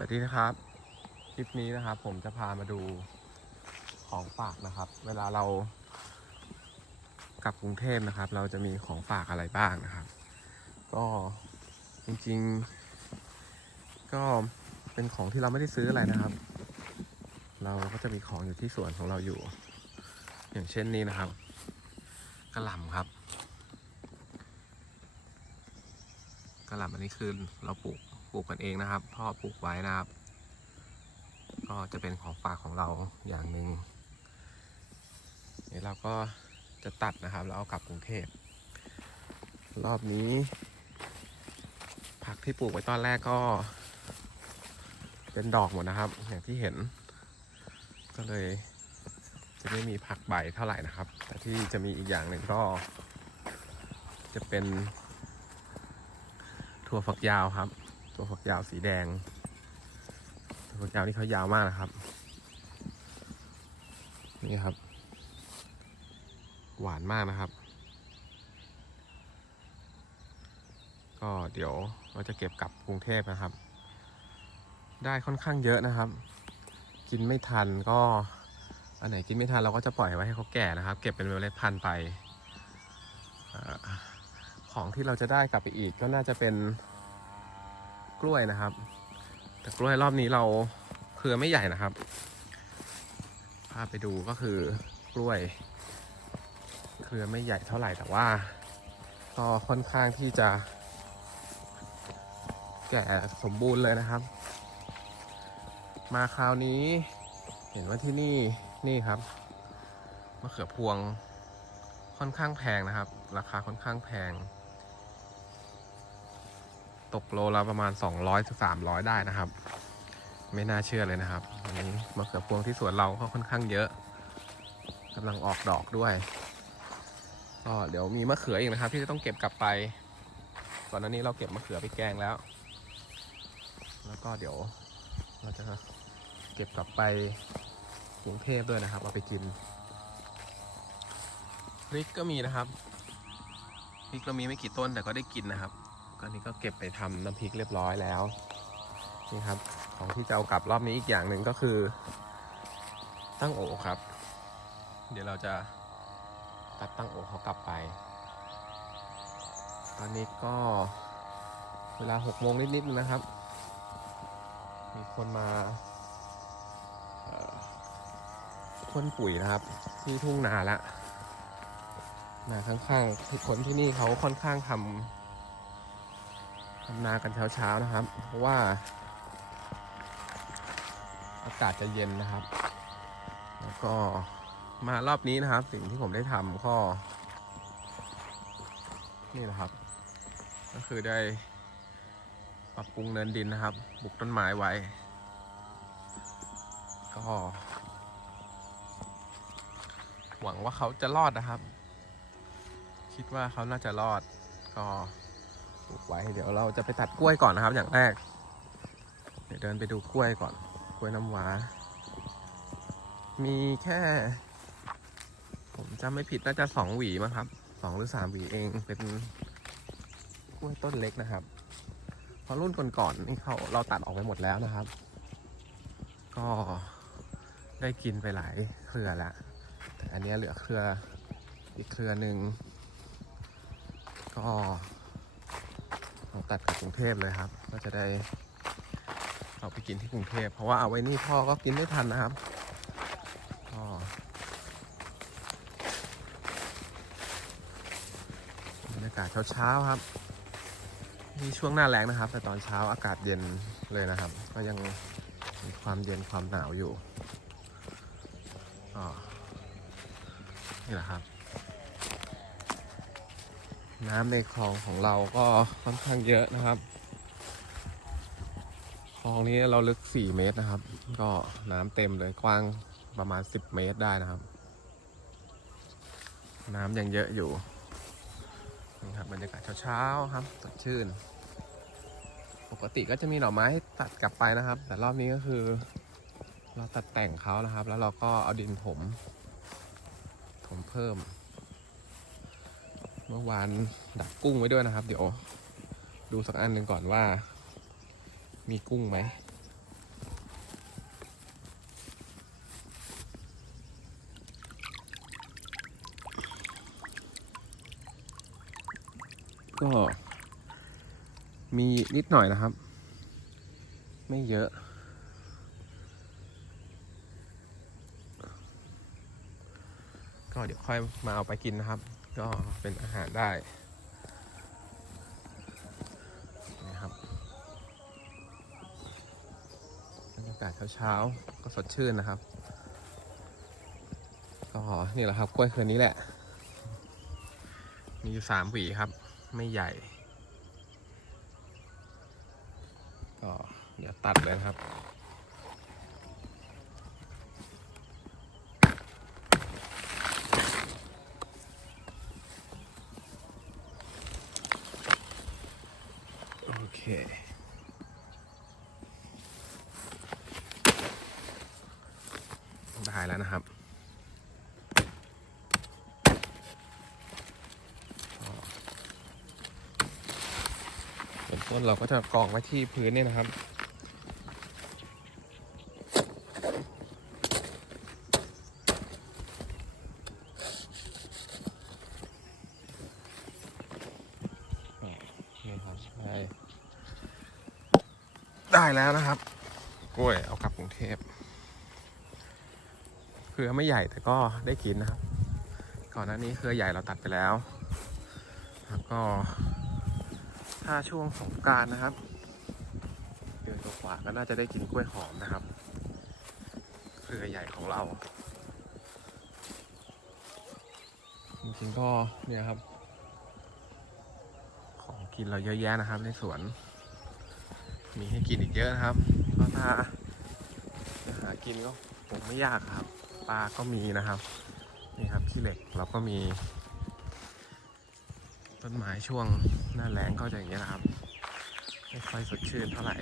วัสดีนะครับ คลิปนี้นะครับ ผมจะพามาดูของฝากนะครับ เวลาเรากลับกรุงเทพนะครับ เราจะมีของฝากอะไรบ้างนะครับ ก็จริงๆ ก็เป็นของที่เราไม่ได้ซื้ออะไรนะครับ เราก็จะมีของอยู่ที่สวนของเราอยู่ อย่างเช่นนี้นะครับกระหล่ำครับกระหล่ำอันนี้คือเราปลูก ปลูกกันเองนะครับ พ่อปลูกไว้นะครับ ก็จะเป็นของฝากของเราอย่างหนึ่งเดี๋ยวเราก็จะตัดนะครับแล้วเอากลับกรุงเทพรอบนี้ ผักที่ปลูกไว้ตอนแรกก็เป็นดอกหมดนะครับ อย่างที่เห็น ก็เลยจะไม่มีผักใบเท่าไหร่นะครับ แต่ที่จะมีอีกอย่างหนึ่งก็จะเป็นถั่วฝักยาวครับ ถั่วฝักยาวสีแดงถั่วฝักยาวนี่เขายาวมากนะครับ นี่ครับ หวานมากนะครับ ก็เดี๋ยวเราจะเก็บกลับกรุงเทพนะครับ ได้ค่อนข้างเยอะนะครับ กินไม่ทันก็ อันไหนกินไม่ทันเราก็จะปล่อยไว้ให้เขาแก่นะครับ เก็บเป็นเมล็ดพันธุ์ไปของที่เราจะได้กลับไปอีกก็น่าจะเป็น กล้วยนะครับ แต่กล้วยรอบนี้เราเครือไม่ใหญ่นะครับ พาไปดูก็คือกล้วย เครือไม่ใหญ่เท่าไหร่แต่ว่าก็ค่อนข้างที่จะ แก่สมบูรณ์เลยนะครับ มาคราวนี้ เห็นว่าที่นี่นี่ครับมะเขือพวงค่อนข้างแพงนะครับ ราคาค่อนข้างแพง ตกโลละประมาณ 200ถึง300 ได้นะครับ ไม่น่าเชื่อเลยนะครับอันนี้มะเขือพวงที่สวนเราก็ค่อนข้างเยอะกำลังออกดอกด้วยก็เดี๋ยวมีมะเขืออีกนะครับ ที่จะต้องเก็บกลับไป ก่อนหน้านี้เราเก็บมะเขือไปแกงแล้ว แล้วก็เดี๋ยวเราจะเก็บกลับไปกรุงเทพด้วยนะครับ เอาไปกินพริกก็มีนะครับพริกเรามีไม่กี่ต้นแต่ก็ได้กินนะครับ ก็นี่ก็เก็บไปทำน้ำพริกเรียบร้อยแล้วนี่ครับ ของที่จะเอากลับรอบนี้อีกอย่างหนึ่งก็คือ ตั้งโอครับ เดี๋ยวเราจะตัดตั้งโอเขากลับไป ตอนนี้ก็เวลาหกโมงนิดๆนะครับ มีคนมาพ่นปุ๋ยนะครับ ที่ทุ่งนาละนาข้างๆคนที่นี่เขาค่อนข้างทำ ทำนากันเช้าๆนะครับ เพราะว่า อากาศจะเย็นนะครับ แล้วก็มารอบนี้นะครับ สิ่งที่ผมได้ทำก็นี่แหละครับ ก็คือได้ปรับปรุงเนินดินนะครับปลูกต้นไม้ไว้ ก็หวังว่าเขาจะรอดนะครับ คิดว่าเขาน่าจะรอดก็ ปลูกไว้เดี๋ยวเราจะไปตัดกล้วยก่อนนะครับ อย่างแรก เดี๋ยวเดินไปดูกล้วยก่อน กล้วยน้ำว้า มีแค่ ผมจำไม่ผิดน่าจะสองหวีมั้งครับสองหรือสามหวีเองเป็นกล้วยต้นเล็กนะครับเพราะรุ่นก่อนๆนี่เขาเราตัดออกไปหมดแล้วนะครับ ก็ได้กินไปหลายเครือแล้วแต่อันนี้เหลือเครืออีกเครือหนึ่งก็ เอาตัดกับกรุงเทพเลยครับ ก็จะได้เอาไปกินที่กรุงเทพเพราะว่าเอาไว้นี่พ่อก็กินไม่ทันนะครับก็บรรยากาศเช้าๆครับนี่ช่วงหน้าแรงนะครับ แต่ตอนเช้าอากาศเย็นเลยนะครับ ก็ยังมีความเย็นความหนาวอยู่ก็นี่แหละครับ น้ำในคลองของเราก็ค่อนข้างเยอะนะครับ คลองนี้เราลึก 4 เมตรนะครับ ก็น้ำเต็มเลยกว้างประมาณ 10 เมตรได้นะครับ น้ำยังเยอะอยู่นี่ครับบรรยากาศเช้าๆครับสดชื่น ปกติก็จะมีหน่อไม้ให้ตัดกลับไปนะครับ แต่รอบนี้ก็คือเราตัดแต่งเขานะครับ แล้วเราก็เอาดินถมถมเพิ่ม เมื่อวานดักกุ้งไว้ด้วยนะครับ เดี๋ยว ดูสักอันหนึ่งก่อนว่า มีกุ้งไหมก็มีนิดหน่อยนะครับ ไม่เยอะ ก็เดี๋ยวค่อยมาเอาไปกินนะครับ ก็เป็นอาหารได้นะครับบรรยากาศเช้าๆก็สดชื่นนะครับ ก็นี่แหละครับกล้วยเครือนี้แหละ มีอยู่สามหวีครับ ไม่ใหญ่ ก็เดี๋ยวตัดเลยครับ โอเค ได้แล้วนะครับส่วนต้นเราก็จะกองไว้ที่พื้นเนี่ยนะครับ อ่านี่ครับได้ได้แล้วนะครับ กล้วยเอากลับกรุงเทพเค รือไม่ใหญ่แต่ก็ได้กินนะครับ ก่อนหน้านี้เครือใหญ่เราตัดไปแล้ว แล้วก็ ถ้าช่วงสงการนะครับ เดือนกว่าก็น่าจะได้กินกล้วยหอมนะครับ เครือใหญ่ของเราจริงๆก็เนี่ยครับ ของกินเราเยอะแยะนะครับ ในสวน มีให้กินอีกเยอะนะครับ ก็ถ้าหากินก็คงไม่ยากครับ ปลาก็มีนะครับนี่ครับขี้เหล็กเราก็มี ต้นไม้ช่วงหน้าแล้งก็จะอย่างเงี้นะครับ ไม่ค่อยสดชื่นเท่าไหร่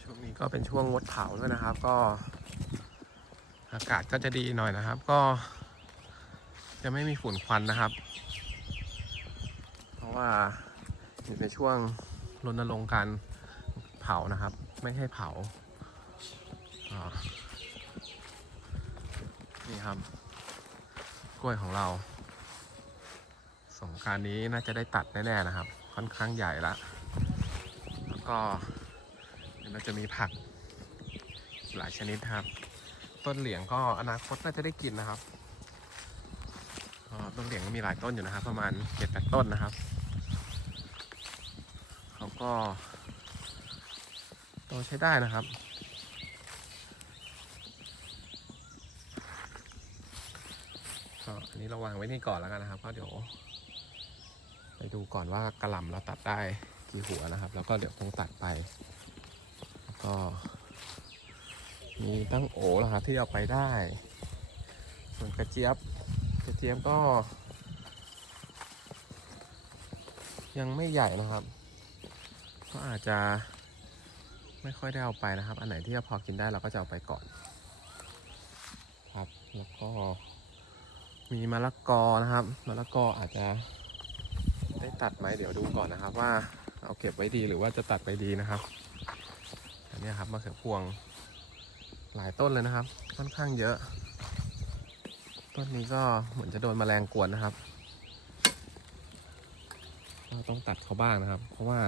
ช่วงนี้ก็เป็นช่วงงดเผาด้วยนะครับ ก็ อากาศก็จะดีหน่อยนะครับ ก็ จะไม่มีฝุ่นควันนะครับ เพราะว่า อยู่ในช่วงรณรงค์การเผานะครับ ไม่ให้เผานี่ครับ กล้วยของเรา สงกรารนี้น่าจะได้ตัดแน่ๆนะครับ ค่อนข้างใหญ่ละแล้วก็เดี๋ยวเราจะมีผักหลายชนิดครับ ต้นเหลียงก็อนาคตน่าจะได้กินนะครับต้นเหลียงก็มีหลายต้นอยู่นะครับ ประมาณเจ็ดแปดต้นนะครับ ก็โตใช้ได้นะครับ ก็อันนี้เราวางไว้นี่ก่อนแล้วกันนะครับ ก็เดี๋ยว ไปดูก่อนว่ากระหล่ำเราตัดได้กี่หัวนะครับ แล้วก็เดี๋ยวคงตัดไป แล้วก็ มีตั้งโอแล้วครับที่เอาไปได้ ส่วนกระเจี๊ยบ กระเจี๊ยบก็ ยังไม่ใหญ่นะครับ ก็อาจจะไม่ค่อยได้เอาไปนะครับ อันไหนที่พอกินได้เราก็จะเอาไปก่อน ครับ แล้วก็มีมะละกอนะครับ มะละกออาจจะได้ตัดไหมเดี๋ยวดูก่อนนะครับ ว่าเอาเก็บไว้ดีหรือว่าจะตัดไปดีนะครับอันนี้ครับมะเขือพวงหลายต้นเลยนะครับ ค่อนข้างเยอะ ต้นนี้ก็เหมือนจะโดนแมลงกวนนะครับ ต้องตัดเขาบ้างนะครับ เพราะว่า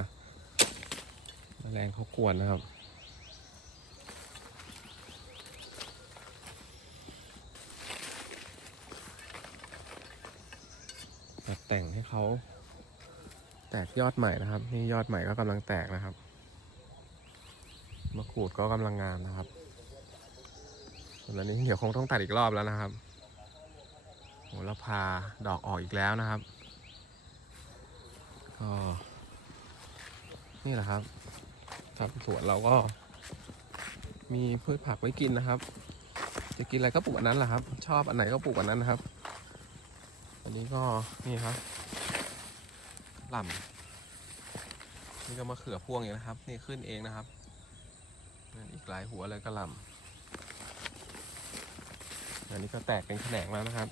แมลงเขากวนนะครับ ตัดแต่งให้เขาแตกยอดใหม่นะครับ นี่ยอดใหม่ก็กำลังแตกนะครับ มะกรูดก็กำลังงามนะครับส่วนอันนี้เดี๋ยวคงต้องตัดอีกรอบแล้วนะครับโหระพาดอกออกอีกแล้วนะครับก็นี่แหละครับ ครับสวนเราก็ มีพืชผักไว้กินนะครับ จะกินอะไรก็ปลูกอันนั้นแหละครับ ชอบอันไหนก็ปลูกอันนั้นนะครับ อันนี้ก็นี่ครับหล่ำนี่ก็มะเขือพวงเองนะครับ นี่ขึ้นเองนะครับนั่นอีกหลายหัวเลยกระหล่ำอันนี้ก็แตกเป็นแขนงแล้วนะครับ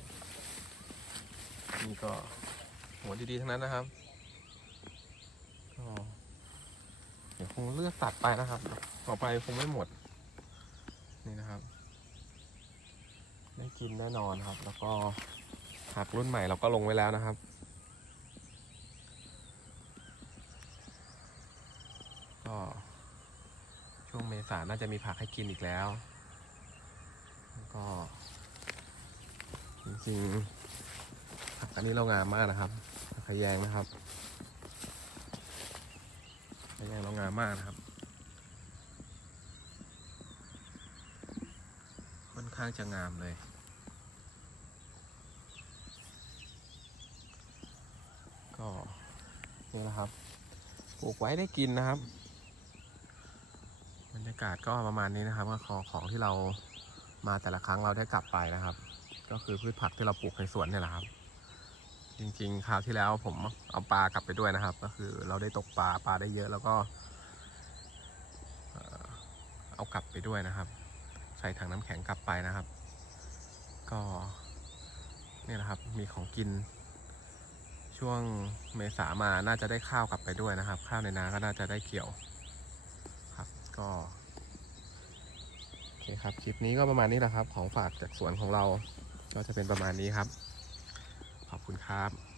นี่ก็หัวดีๆทั้งนั้นนะครับก็เดี๋ยวคงเลือกตัดไปนะครับ ต่อไปคงไม่หมด นี่นะครับได้กินแน่นอนครับ แล้วก็ผักรุ่นใหม่เราก็ลงไว้แล้วนะครับ ก็ช่วงเมษาน่าจะมีผักให้กินอีกแล้วแล้วก็จริงๆผักอันนี้เรางามมากนะครับผักขยงนะครับ งามมากนะครับ ค่อนข้างจะงามเลยก็นี่นะครับปลูกไว้ได้กินนะครับบรรยากาศก็ประมาณนี้นะครับก็ของของที่เรามาแต่ละครั้งเราได้กลับไปนะครับ ก็คือพืชผักที่เราปลูกในสวนเนี่ยแหละครับ จริง ๆ คราวที่แล้วผมเอาปลากลับไปด้วยนะครับ ก็คือเราได้ตกปลาปลาได้เยอะแล้วก็ เอากลับไปด้วยนะครับ ใส่ถังน้ำแข็งกลับไปนะครับ ก็นี่นะครับ มีของกิน ช่วงเมษามาน่าจะได้ข้าวกลับไปด้วยนะครับ ข้าวในนาก็น่าจะได้เกี่ยวครับ ก็โอเคครับคลิปนี้ก็ประมาณนี้แหละครับ ของฝากจากสวนของเรา ก็จะเป็นประมาณนี้ครับ ขอบคุณครับ